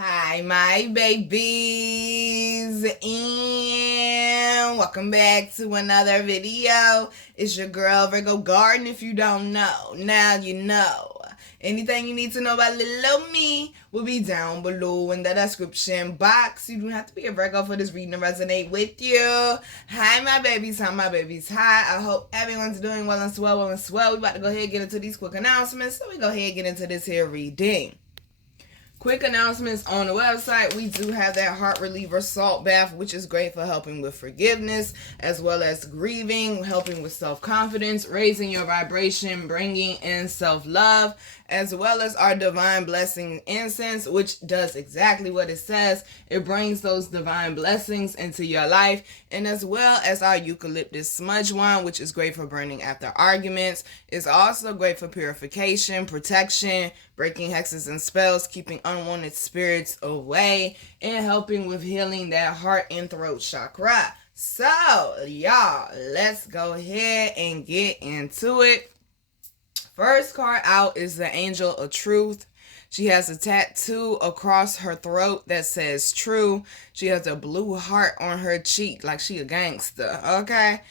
Hi, my babies, and welcome back to another video. It's your girl, Virgo Garden. If you don't know, now you know. Anything you need to know about little me will be down below in the description box. You don't have to be a Virgo for this reading to resonate with you. Hi, my babies. Hi, my babies. Hi. I hope everyone's doing well and swell, We about to go ahead and get into these quick announcements. So we go ahead and get into this here reading. Quick announcements on the website. We do have that heart reliever salt bath, which is great for helping with forgiveness, as well as grieving, helping with self-confidence, raising your vibration, bringing in self-love, as well as our divine blessing incense, which does exactly what it says. It brings those divine blessings into your life, and as well as our eucalyptus smudge wand, which is great for burning after arguments. It's also great for purification, protection, breaking hexes and spells, keeping unwanted spirits away, and helping with healing that heart and throat chakra. So, y'all, let's go ahead and get into it. First card out is the Angel of Truth. She has a tattoo across her throat that says true. She has a blue heart on her cheek like she a gangster, okay?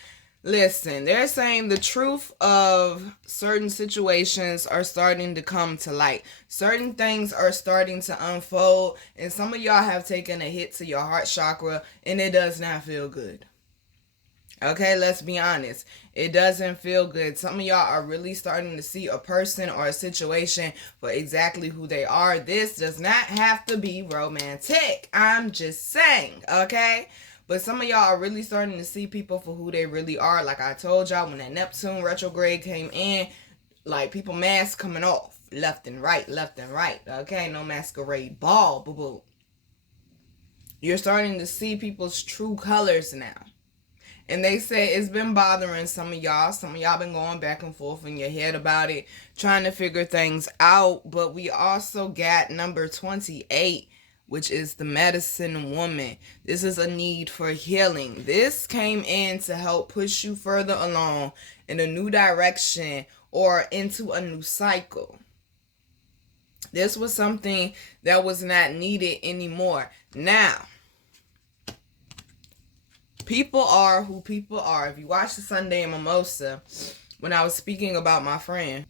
Listen, they're saying the truth of certain situations are starting to come to light. Certain things are starting to unfold, and some of y'all have taken a hit to your heart chakra, and it does not feel good. Okay, let's be honest. It doesn't feel good. Some of y'all are really starting to see a person or a situation for exactly who they are. This does not have to be romantic. I'm just saying, okay? But some of y'all are really starting to see people for who they really are. Like I told y'all, when that Neptune retrograde came in, like people masks coming off left and right. Okay, no masquerade ball, boo-boo. You're starting to see people's true colors now. And they say it's been bothering some of y'all. Some of y'all been going back and forth in your head about it, trying to figure things out. But we also got number 28, which is the medicine woman. This is a need for healing. This came in to help push you further along in a new direction or into a new cycle. This was something that was not needed anymore. Now, people are who people are. If you watch the Sunday Mimosa, when I was speaking about my friend,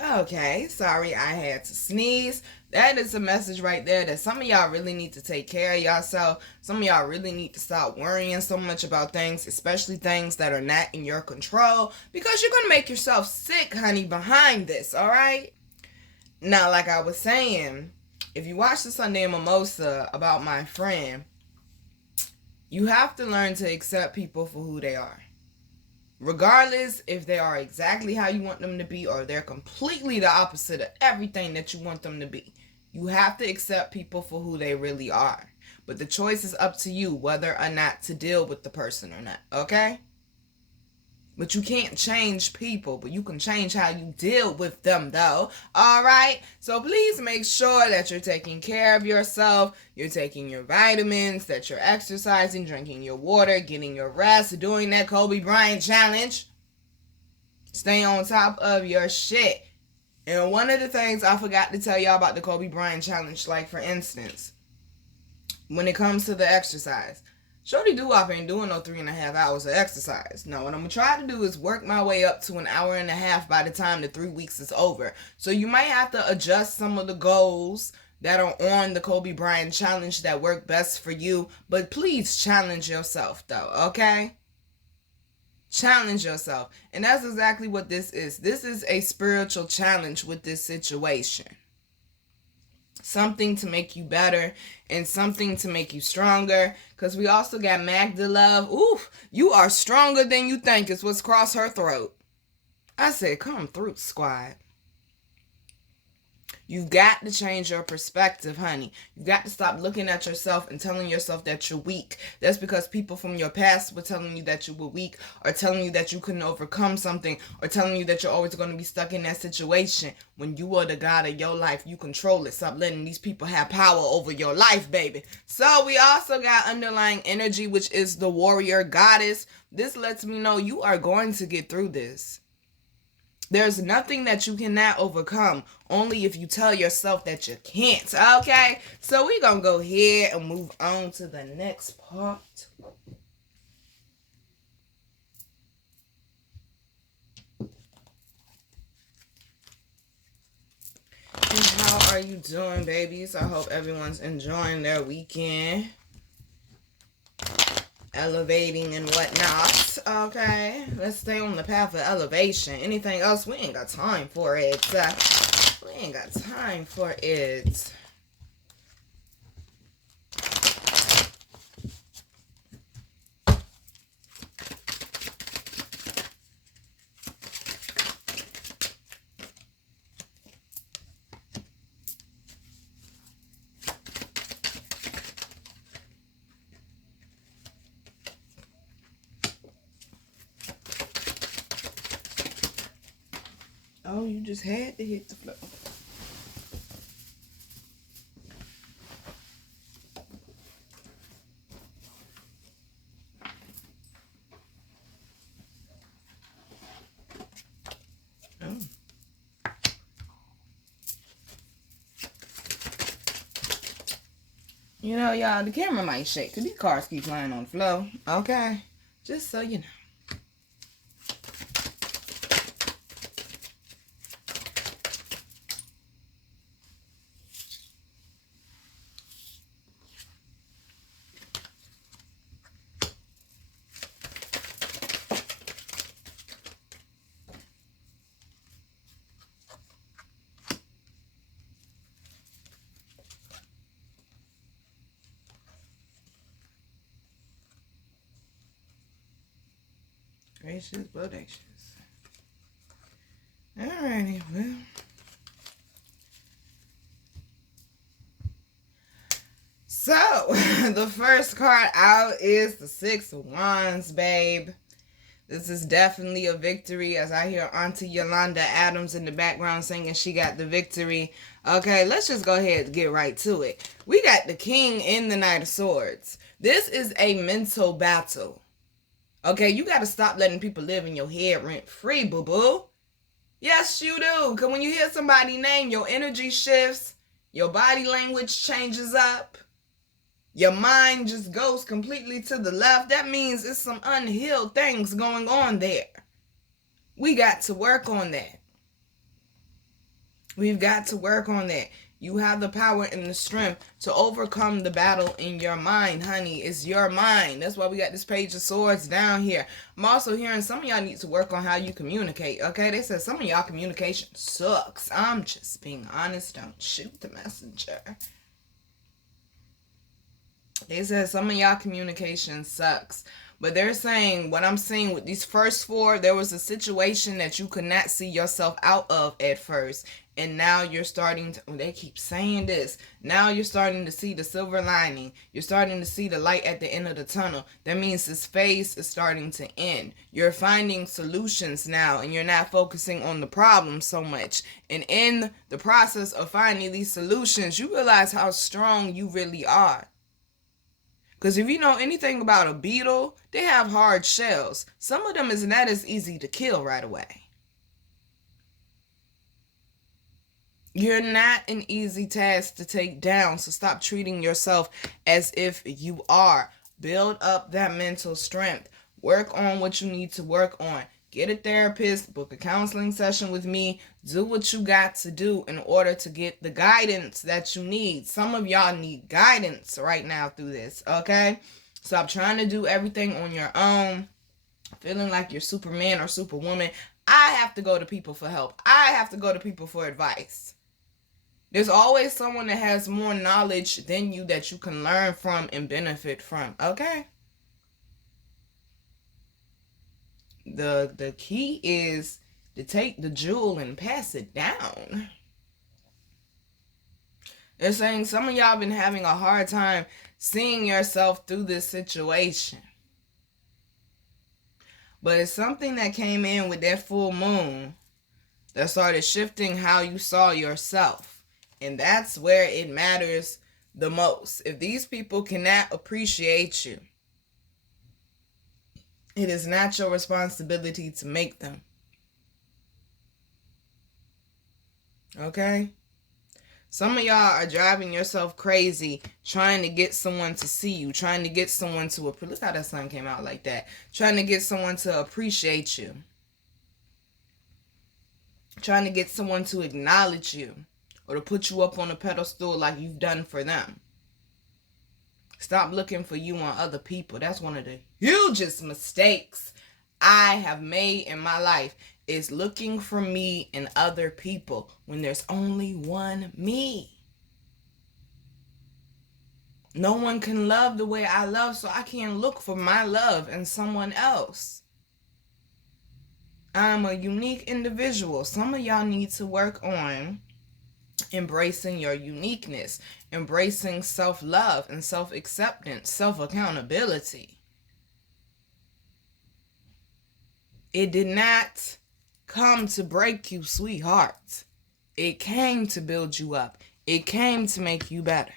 okay, sorry, I had to sneeze. That is a message right there that some of y'all really need to take care of yourself. Some of y'all really need to stop worrying so much about things, especially things that are not in your control, because you're going to make yourself sick, honey, behind this, all right? Now, like I was saying, if you watch the Sunday Mimosa about my friend, you have to learn to accept people for who they are. Regardless if they are exactly how you want them to be or they're completely the opposite of everything that you want them to be. You have to accept people for who they really are. But the choice is up to you whether or not to deal with the person or not, okay? But you can't change people, but you can change how you deal with them, though. All right? So please make sure that you're taking care of yourself, you're taking your vitamins, that you're exercising, drinking your water, getting your rest, doing that Kobe Bryant challenge. Stay on top of your shit. And one of the things I forgot to tell y'all about the Kobe Bryant challenge, like for instance, when it comes to the exercise, Shorty Doo-Wop ain't doing no 3.5 hours of exercise. No, what I'm going to try to do is work my way up to an hour and a half by the time the 3 weeks is over. So you might have to adjust some of the goals that are on the Kobe Bryant challenge that work best for you. But please challenge yourself, though, okay? Challenge yourself. And that's exactly what this is. This is a spiritual challenge with this situation. Something to make you better and something to make you stronger. Because we also got Magda Love. Ooh, you are stronger than you think is what's across her throat. I said, come through, squad. You've got to change your perspective, honey. You've got to stop looking at yourself and telling yourself that you're weak. That's because people from your past were telling you that you were weak, or telling you that you couldn't overcome something, or telling you that you're always going to be stuck in that situation. When you are the God of your life, you control it. Stop letting these people have power over your life, baby. So we also got underlying energy, which is the warrior goddess. This lets me know you are going to get through this. There's nothing that you cannot overcome, only if you tell yourself that you can't, okay? So we're going to go ahead and move on to the next part. And how are you doing, babies? I hope everyone's enjoying their weekend. Elevating and whatnot. Okay, let's stay on the path of elevation. Anything else, we ain't got time for it. We ain't got time for it. Oh, you just had to hit the floor. Oh. You know, y'all, the camera might shake because these cards keep flying on the floor. Okay? Just so you know. Gracious, bodacious. Alrighty, well. So, the first card out is the Six of Wands, babe. This is definitely a victory, as I hear Auntie Yolanda Adams in the background singing she got the victory. Okay, let's just go ahead and get right to it. We got the King in the Knight of Swords. This is a mental battle. Okay, you got to stop letting people live in your head rent-free, boo-boo. Yes, you do. Because when you hear somebody's name, your energy shifts, your body language changes up, your mind just goes completely to the left. That means it's some unhealed things going on there. We got to work on that. We've got to work on that. You have the power and the strength to overcome the battle in your mind, honey. It's your mind. That's why we got this Page of Swords down here. I'm also hearing some of y'all need to work on how you communicate, okay? They said some of y'all communication sucks. I'm just being honest. Don't shoot the messenger. They said some of y'all communication sucks. But they're saying, what I'm seeing with these first four, there was a situation that you could not see yourself out of at first. And now you're starting to, they keep saying this, now you're starting to see the silver lining. You're starting to see the light at the end of the tunnel. That means this phase is starting to end. You're finding solutions now, and you're not focusing on the problem so much. And in the process of finding these solutions, you realize how strong you really are. Because if you know anything about a beetle, they have hard shells. Some of them is not as easy to kill right away. You're not an easy task to take down, so stop treating yourself as if you are. Build up that mental strength. Work on what you need to work on. Get a therapist, book a counseling session with me. Do what you got to do in order to get the guidance that you need. Some of y'all need guidance right now through this, okay? Stop trying to do everything on your own, feeling like you're Superman or Superwoman. I have to go to people for help. I have to go to people for advice. There's always someone that has more knowledge than you that you can learn from and benefit from, okay? The key is to take the jewel and pass it down. They're saying some of y'all been having a hard time seeing yourself through this situation. But it's something that came in with that full moon that started shifting how you saw yourself. And that's where it matters the most. If these people cannot appreciate you, it is not your responsibility to make them. Okay? Some of y'all are driving yourself crazy trying to get someone to see you, trying to get someone to appreciate. Look how that sun came out like that. Trying to get someone to appreciate you. Trying to get someone to acknowledge you or to put you up on a pedestal like you've done for them. Stop looking for you on other people. That's one of the hugest mistakes I have made in my life, is looking for me in other people when there's only one me. No one can love the way I love, so I can't look for my love in someone else. I'm a unique individual. Some of y'all need to work on embracing your uniqueness, embracing self-love and self-acceptance, self-accountability. It did not come to break you, sweetheart. It came to build you up. It came to make you better.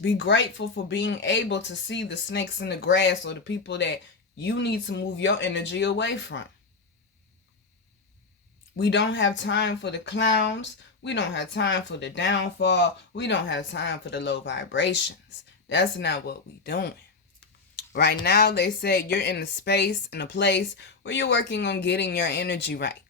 Be grateful for being able to see the snakes in the grass or the people that you need to move your energy away from. We don't have time for the clowns. We don't have time for the downfall. We don't have time for the low vibrations. That's not what we doing. Right now, they said you're in a space, in a place where you're working on getting your energy right.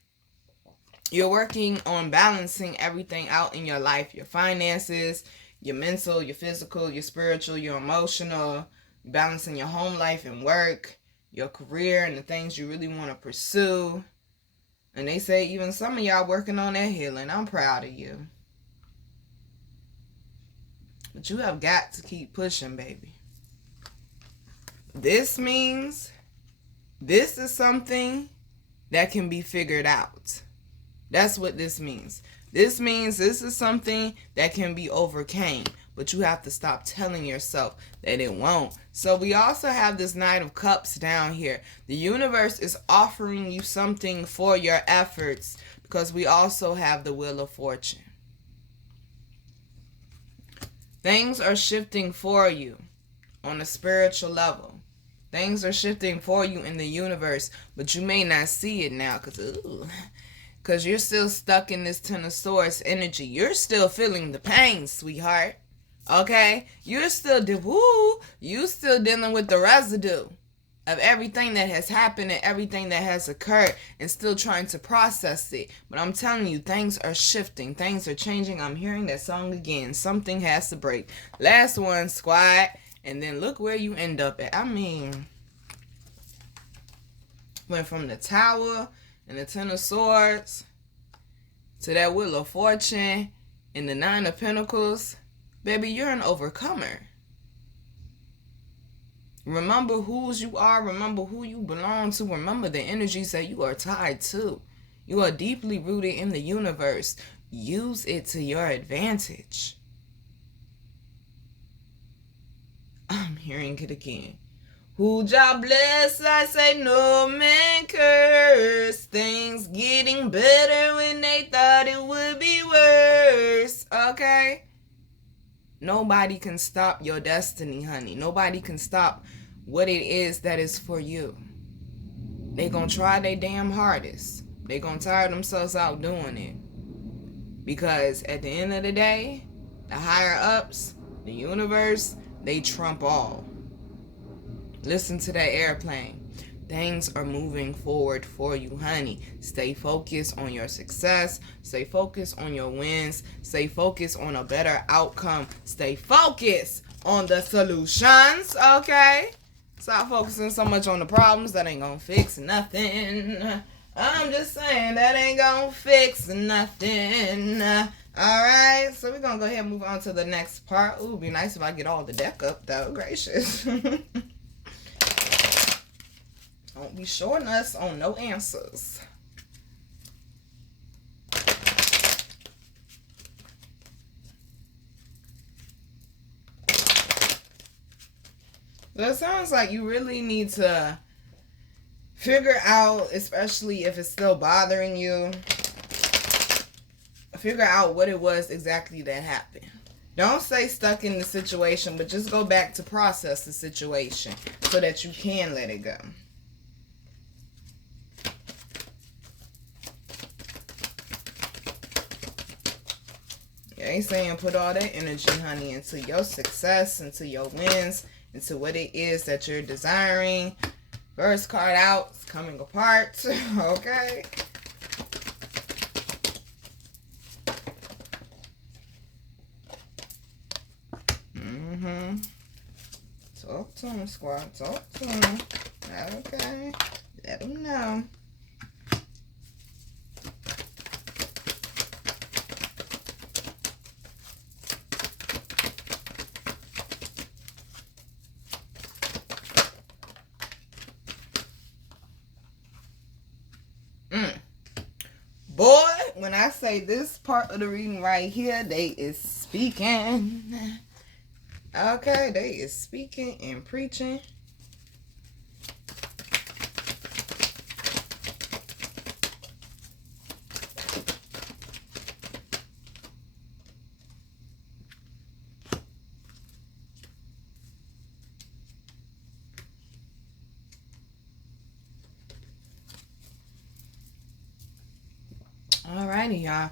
You're working on balancing everything out in your life. Your finances, your mental, your physical, your spiritual, your emotional. Balancing your home life and work. Your career and the things you really want to pursue. And they say even some of y'all working on that healing. I'm proud of you. But you have got to keep pushing, baby. This means this is something that can be figured out. That's what this means. This means this is something that can be overcame. But you have to stop telling yourself that it won't. So we also have this Knight of Cups down here. The universe is offering you something for your efforts, because we also have the Wheel of Fortune. Things are shifting for you on a spiritual level. Things are shifting for you in the universe, but you may not see it now because you're still stuck in this Ten of Swords energy. You're still feeling the pain, sweetheart. Okay? You're still dealing with the residue of everything that has happened and everything that has occurred, and still trying to process it. But I'm telling you, things are shifting. Things are changing. I'm hearing that song again. Something has to break. Last one, squad. And then look where you end up at. I mean, went from the Tower and the Ten of Swords to that Wheel of Fortune and the Nine of Pentacles. Baby, you're an overcomer. Remember whose you are. Remember who you belong to. Remember the energies that you are tied to. You are deeply rooted in the universe. Use it to your advantage. I'm hearing it again. Who job bless, I say no man curse. Things getting better when they thought it would be worse. Okay? Nobody can stop your destiny, honey. Nobody can stop what it is that is for you. They gonna try their damn hardest. They gonna tire themselves out doing it. Because at the end of the day, the higher ups, the universe, they trump all. Listen to that airplane. Things are moving forward for you, honey. Stay focused on your success. Stay focused on your wins. Stay focused on a better outcome. Stay focused on the solutions, okay? Stop focusing so much on the problems. That ain't gonna fix nothing. I'm just saying that ain't gonna fix nothing. Alright, so we're gonna go ahead and move on to the next part. Ooh, it'd be nice if I get all the deck up, though. Gracious. Don't be shorting us on no answers. So it sounds like you really need to figure out, especially if it's still bothering you, figure out what it was exactly that happened. Don't stay stuck in the situation, but just go back to process the situation so that you can let it go. They saying put all that energy, honey, into your success, into your wins, into what it is that you're desiring. First card out is coming apart. Okay. Talk to him, squad. Talk to him. Okay. Let him know. Boy, when I say this part of the reading right here, they is speaking. Okay, they is speaking and preaching. Alrighty, y'all.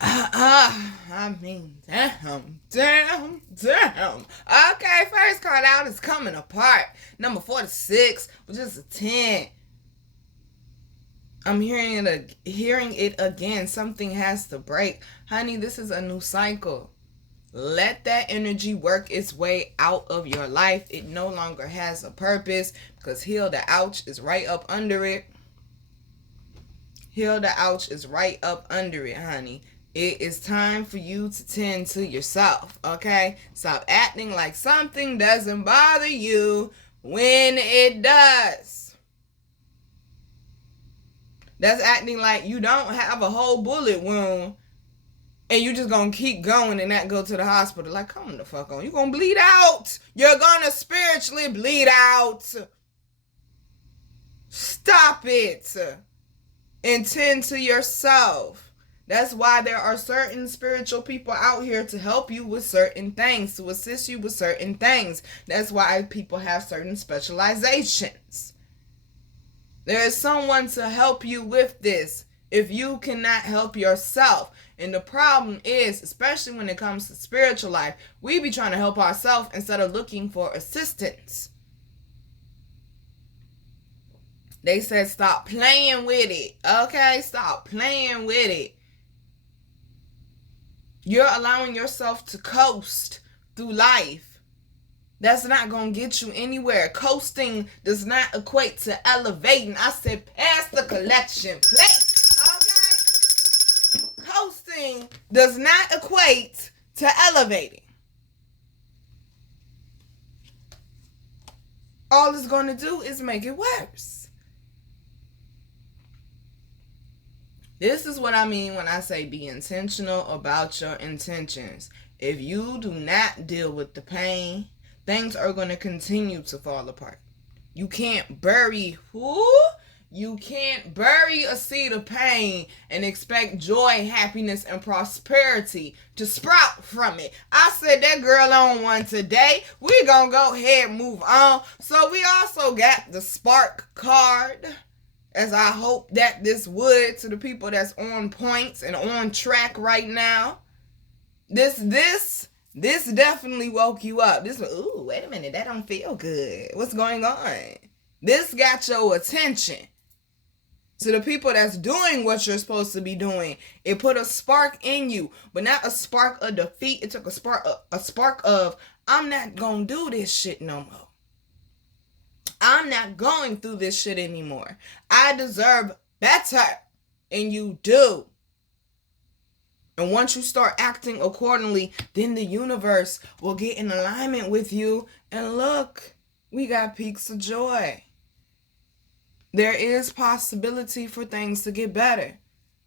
I mean, damn. Okay, first card out is coming apart. Number 46, which is a 10. I'm hearing it again. Something has to break. Honey, this is a new cycle. Let that energy work its way out of your life. It no longer has a purpose because heal the ouch is right up under it. Heal the ouch is right up under it, honey. It is time for you to tend to yourself, okay? Stop acting like something doesn't bother you when it does. That's acting like you don't have a whole bullet wound and you just gonna keep going and not go to the hospital. Like, come the fuck on. You're gonna bleed out. You're gonna spiritually bleed out. Stop it. And tend to yourself. That's why there are certain spiritual people out here to help you with certain things, to assist you with certain things. That's why people have certain specializations. There is someone to help you with this if you cannot help yourself. And the problem is, especially when it comes to spiritual life, we be trying to help ourselves instead of looking for assistance. They said stop playing with it. Okay? Stop playing with it. You're allowing yourself to coast through life. That's not going to get you anywhere. Coasting does not equate to elevating. I said pass the collection plate. Okay? Coasting does not equate to elevating. All it's going to do is make it worse. This is what I mean when I say be intentional about your intentions. If you do not deal with the pain, things are going to continue to fall apart. You can't bury a seed of pain and expect joy, happiness, and prosperity to sprout from it. I said that girl on one today. We're going to go ahead and move on. So we also got the spark card. As I hope that this would to the people that's on points and on track right now. This definitely woke you up. Ooh, wait a minute, that don't feel good. What's going on? This got your attention. To the people that's doing what you're supposed to be doing, it put a spark in you, but not a spark of defeat. It took a spark of, I'm not gonna do this shit no more. I'm not going through this shit anymore. I deserve better. And you do. And once you start acting accordingly, then the universe will get in alignment with you. And look, we got peaks of joy. There is possibility for things to get better.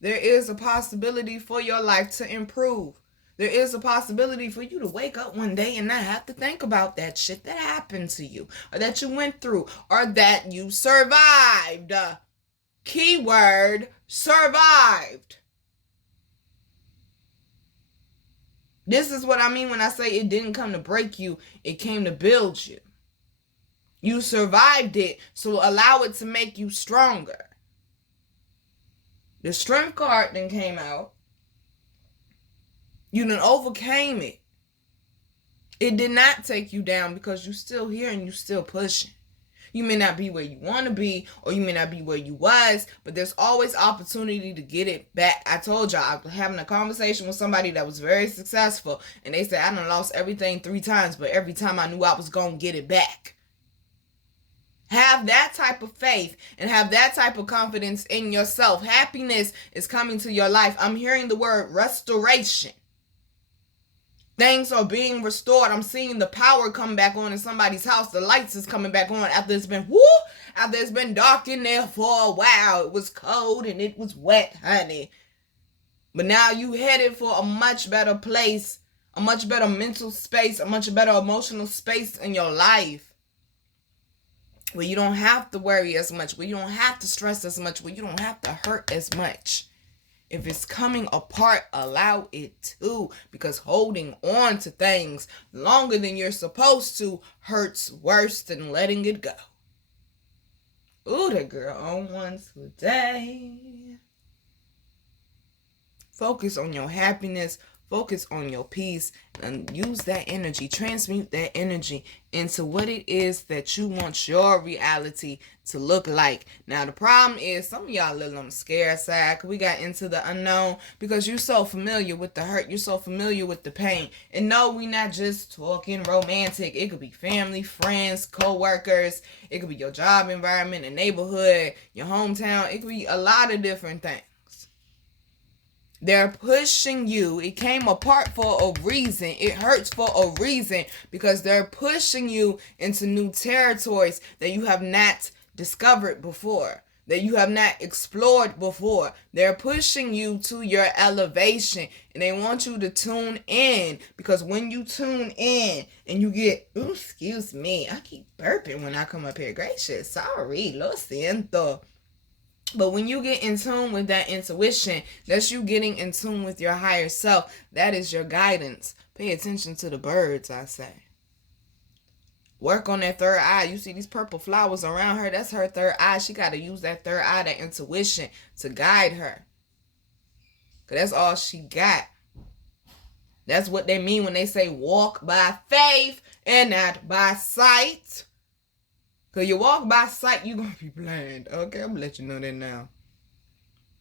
There is a possibility for your life to improve. There is a possibility for you to wake up one day and not have to think about that shit that happened to you, or that you went through, or that you survived. Keyword, survived. This is what I mean when I say it didn't come to break you, it came to build you. You survived it, so allow it to make you stronger. The strength card then came out. You done overcame it. It did not take you down because you're still here and you're still pushing. You may not be where you want to be, or you may not be where you was, but there's always opportunity to get it back. I told y'all, I was having a conversation with somebody that was very successful, and they said, I done lost everything 3 times, but every time I knew I was going to get it back. Have that type of faith and have that type of confidence in yourself. Happiness is coming to your life. I'm hearing the word restoration. Things are being restored. I'm seeing the power come back on in somebody's house. The lights is coming back on after it's been dark in there for a while. It was cold and it was wet, honey. But now you headed for a much better place, a much better mental space, a much better emotional space in your life. Where you don't have to worry as much, where you don't have to stress as much, where you don't have to hurt as much. If it's coming apart, allow it to, because holding on to things longer than you're supposed to hurts worse than letting it go. Ooh, that girl on one today. Focus on your happiness. Focus on your peace and use that energy, transmute that energy into what it is that you want your reality to look like. Now, the problem is some of y'all a little on the scared side because we got into the unknown because you're so familiar with the hurt. You're so familiar with the pain. And no, we not just talking romantic. It could be family, friends, co-workers. It could be your job environment, the neighborhood, your hometown. It could be a lot of different things. They're pushing you. It came apart for a reason. It hurts for a reason because they're pushing you into new territories that you have not discovered before, that you have not explored before. They're pushing you to your elevation and they want you to tune in because when you tune in and you get, ooh, excuse me, I keep burping when I come up here. Gracious, sorry, lo siento. But when you get in tune with that intuition, that's you getting in tune with your higher self. That is your guidance. Pay attention to the birds, I say. Work on that third eye. You see these purple flowers around her? That's her third eye. She got to use that third eye, that intuition, to guide her. Because that's all she got. That's what they mean when they say walk by faith and not by sight. Because you walk by sight, you're going to be blind. Okay, I'm going to let you know that now.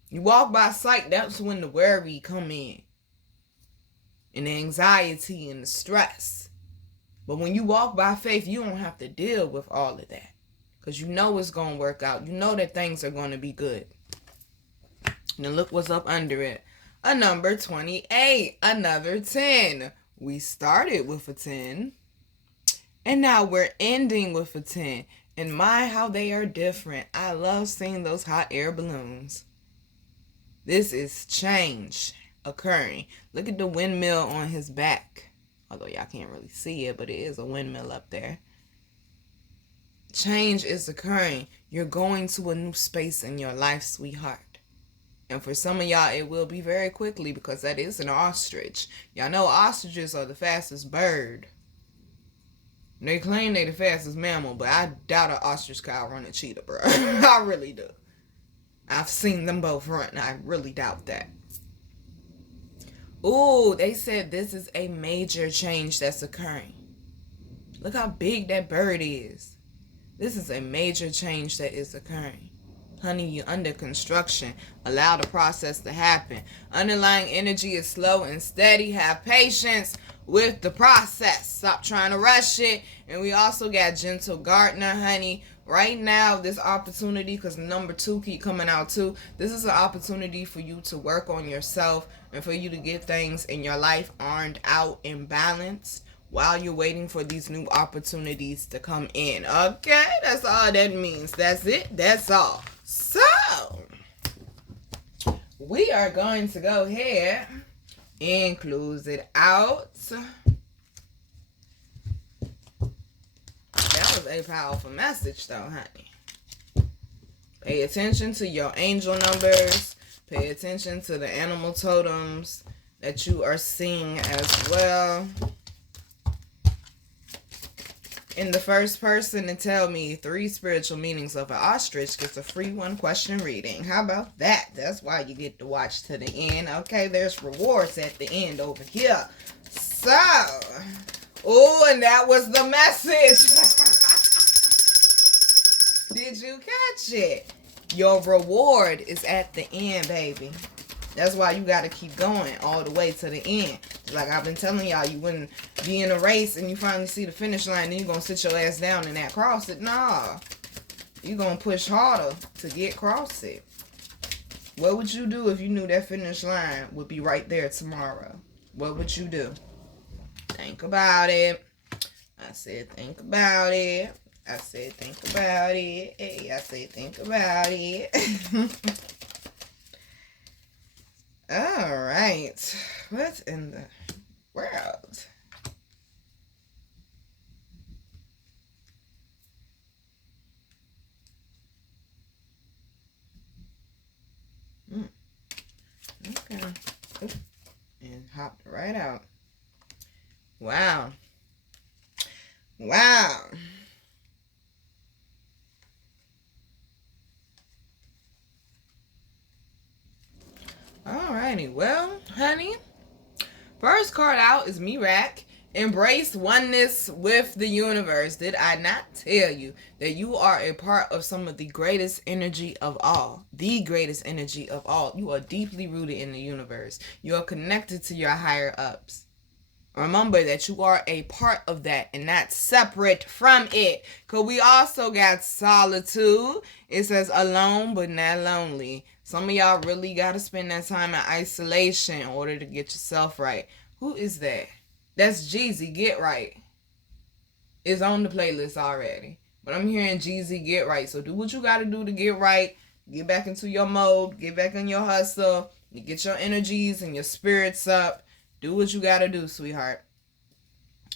You walk by sight, that's when the worry come in. And the anxiety and the stress. But when you walk by faith, you don't have to deal with all of that. Because you know it's going to work out. You know that things are going to be good. Now look what's up under it. A number 28. Another 10. We started with a 10. And now we're ending with a 10. And my, how they are different. I love seeing those hot air balloons. This is change occurring. Look at the windmill on his back. Although y'all can't really see it, but it is a windmill up there. Change is occurring. You're going to a new space in your life, sweetheart. And for some of y'all, it will be very quickly because that is an ostrich. Y'all know ostriches are the fastest bird. They claim they the fastest mammal, but I doubt an ostrich can outrun a cheetah, bro. I really do. I've seen them both run. I really doubt that. Ooh, they said this is a major change that's occurring. Look how big that bird is. This is a major change that is occurring. Honey, you're under construction. Allow the process to happen. Underlying energy is slow and steady. Have patience with the process. Stop trying to rush it. And we also got Gentle Gardener, honey. Right now, this opportunity, because number 2 keep coming out too. This is an opportunity for you to work on yourself and for you to get things in your life ironed out and balanced while you're waiting for these new opportunities to come in. Okay, that's all that means. That's it. That's all. So, we are going to go ahead and close it out. That was a powerful message though, honey. Pay attention to your angel numbers. Pay attention to the animal totems that you are seeing as well. And the first person to tell me 3 spiritual meanings of an ostrich gets a free 1-question reading. How about that? That's why you get to watch to the end. Okay, there's rewards at the end over here. So, oh, and that was the message. Did you catch it? Your reward is at the end, baby. That's why you got to keep going all the way to the end. Like I've been telling y'all, you wouldn't be in a race and you finally see the finish line and you're going to sit your ass down and that cross it. Nah. You're going to push harder to get across it. What would you do if you knew that finish line would be right there tomorrow? What would you do? Think about it. I said think about it. I said think about it. Hey, I said think about it. All right. What in the world? Okay. Oop. And hopped right out. Wow. Wow. Alrighty. Well, honey, first card out is Mirak. Embrace oneness with the universe. Did I not tell you that you are a part of some of the greatest energy of all? The greatest energy of all. You are deeply rooted in the universe. You are connected to your higher ups. Remember that you are a part of that and not separate from it. Because we also got solitude. It says alone but not lonely. Some of y'all really got to spend that time in isolation in order to get yourself right. Who is that? That's Jeezy, Get Right. It's on the playlist already. But I'm hearing Jeezy, Get Right. So do what you got to do to get right. Get back into your mode. Get back in your hustle. Get your energies and your spirits up. Do what you got to do, sweetheart.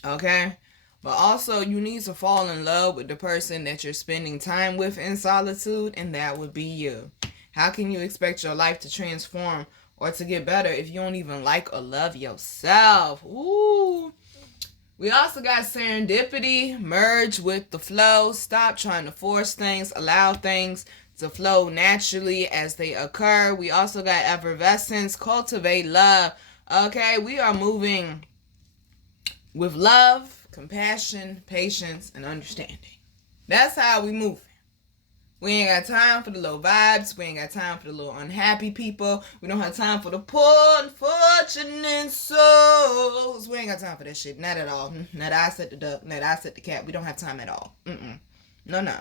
Okay? But also, you need to fall in love with the person that you're spending time with in solitude, and that would be you. How can you expect your life to transform or to get better if you don't even like or love yourself? Ooh. We also got serendipity, merge with the flow, stop trying to force things, allow things to flow naturally as they occur. We also got effervescence, cultivate love. Okay, we are moving with love, compassion, patience, and understanding. That's how we move. We ain't got time for the low vibes. We ain't got time for the little unhappy people. We don't have time for the poor, unfortunate souls. We ain't got time for that shit. Not at all. Not I said the duck. Not I said the cat. We don't have time at all. No.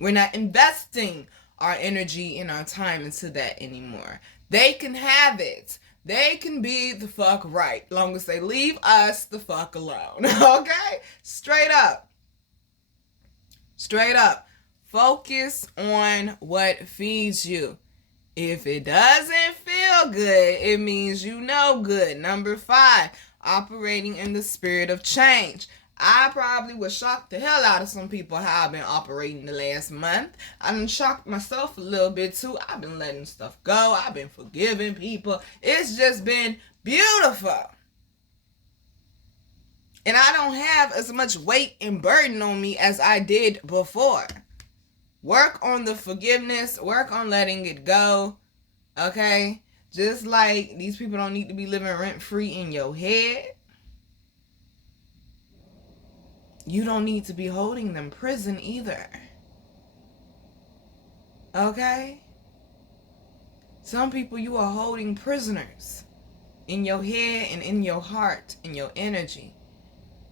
We're not investing our energy and our time into that anymore. They can have it. They can be the fuck right. Long as they leave us the fuck alone. Okay? Straight up. Straight up. Focus on what feeds you. If it doesn't feel good, it means you know good. Number 5, operating in the spirit of change. I probably would shock the hell out of some people how I've been operating the last month. I done shocked myself a little bit too. I've been letting stuff go. I've been forgiving people. It's just been beautiful. And I don't have as much weight and burden on me as I did before. Work on the forgiveness. Work on letting it go. Okay? Just like these people don't need to be living rent-free in your head. You don't need to be holding them prison either. Okay? Some people you are holding prisoners in your head and in your heart, in your energy,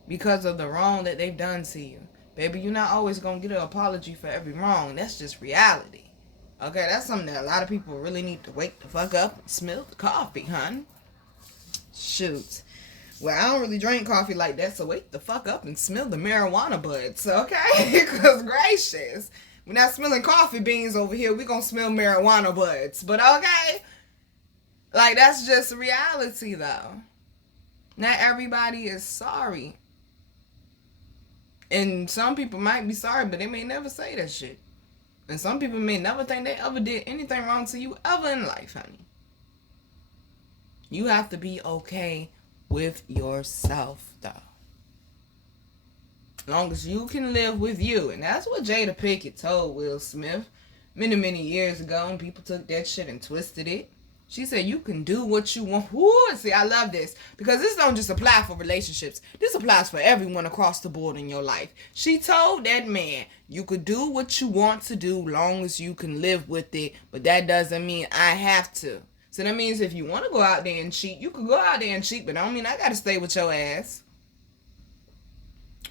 because of the wrong that they've done to you. Baby, you're not always going to get an apology for every wrong. That's just reality. Okay, that's something that a lot of people really need to wake the fuck up and smell the coffee, hun. Shoot. Well, I don't really drink coffee like that, so wake the fuck up and smell the marijuana buds, okay? Because gracious, we're not smelling coffee beans over here. We're going to smell marijuana buds. But okay? Like, that's just reality, though. Not everybody is sorry. And some people might be sorry, but they may never say that shit. And some people may never think they ever did anything wrong to you ever in life, honey. You have to be okay with yourself, though. long as you can live with you. And that's what Jada Pinkett told Will Smith many, many years ago, and people took that shit and twisted it. She said, you can do what you want. Ooh, see, I love this. Because this don't just apply for relationships. This applies for everyone across the board in your life. She told that man, you could do what you want to do long as you can live with it. But that doesn't mean I have to. So that means if you want to go out there and cheat, you can go out there and cheat. But I don't mean I got to stay with your ass.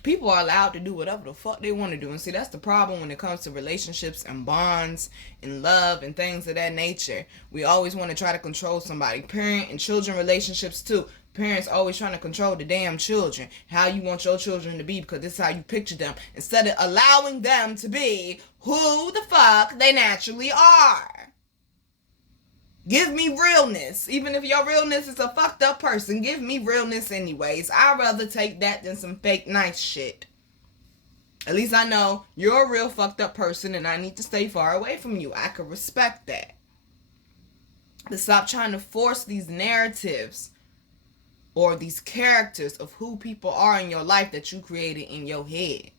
People are allowed to do whatever the fuck they want to do. And see, that's the problem when it comes to relationships and bonds and love and things of that nature. We always want to try to control somebody. Parent and children relationships too. Parents always trying to control the damn children. How you want your children to be because this is how you picture them. Instead of allowing them to be who the fuck they naturally are. Give me realness. Even if your realness is a fucked up person, give me realness anyways. I'd rather take that than some fake nice shit. At least I know you're a real fucked up person and I need to stay far away from you. I can respect that. To stop trying to force these narratives or these characters of who people are in your life that you created in your head.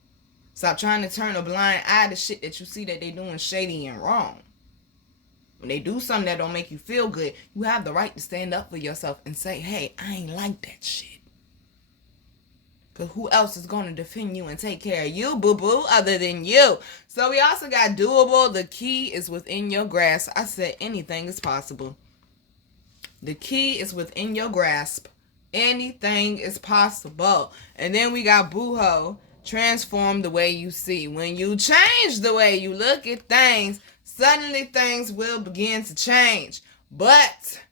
Stop trying to turn a blind eye to shit that you see that they doing shady and wrong. When they do something that don't make you feel good, you have the right to stand up for yourself and say, hey, I ain't like that shit. Because who else is going to defend you and take care of you, boo-boo, other than you? So we also got doable. The key is within your grasp. I said anything is possible. The key is within your grasp. Anything is possible. And then we got boo-ho. Transform the way you see. When you change the way you look at things, suddenly things will begin to change. But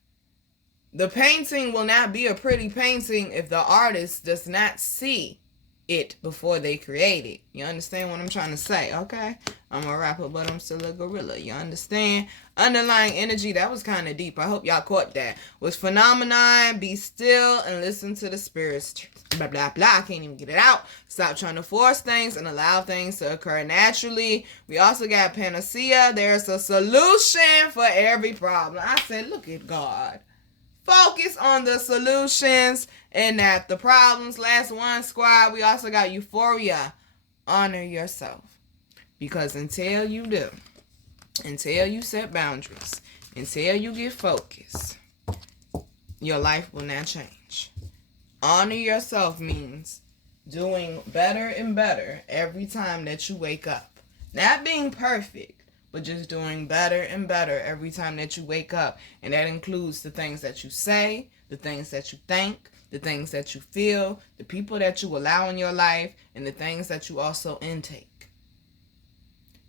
the painting will not be a pretty painting if the artist does not see it before they create it. You understand what I'm trying to say? Okay? I'm a rapper, but I'm still a gorilla. You understand? Underlying energy, that was kind of deep. I hope y'all caught that. Was phenomenon, be still and listen to the spirits. Blah, blah, blah. I can't even get it out. Stop trying to force things and allow things to occur naturally. We also got panacea. There's a solution for every problem. I said, look at God. Focus on the solutions and not the problems. Last one, squad. We also got euphoria. Honor yourself. Because until you do, until you set boundaries, until you get focused, your life will not change. Honor yourself means doing better and better every time that you wake up. Not being perfect, but just doing better and better every time that you wake up. And that includes the things that you say, the things that you think, the things that you feel, the people that you allow in your life, and the things that you also intake.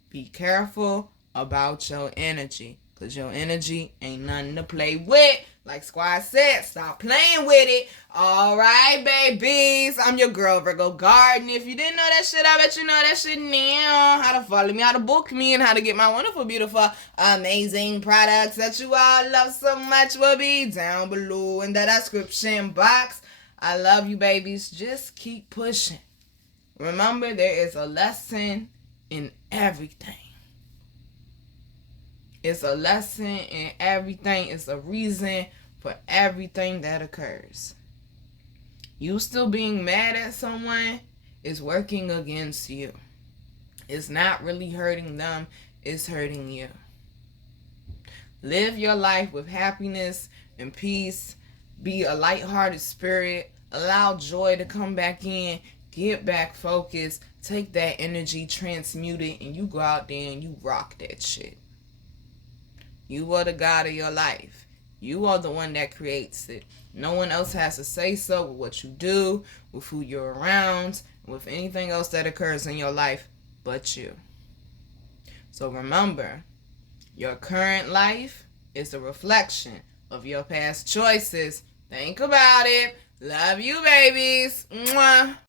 Be careful about your energy, because your energy ain't nothing to play with. Like Squad said, stop playing with it. All right, babies. I'm your girl, Virgo Garden. If you didn't know that shit, I bet you know that shit now. How to follow me, how to book me, and how to get my wonderful, beautiful, amazing products that you all love so much will be down below in the description box. I love you, babies. Just keep pushing. Remember, there is a lesson in everything. It's a lesson in everything. It's a reason for everything that occurs. You still being mad at someone is working against you. It's not really hurting them. It's hurting you. Live your life with happiness and peace. Be a lighthearted spirit. Allow joy to come back in. Get back focused. Take that energy, transmute it, and you go out there and you rock that shit. You are the God of your life. You are the one that creates it. No one else has to say so with what you do, with who you're around, with anything else that occurs in your life but you. So remember, your current life is a reflection of your past choices. Think about it. Love you, babies. Mwah.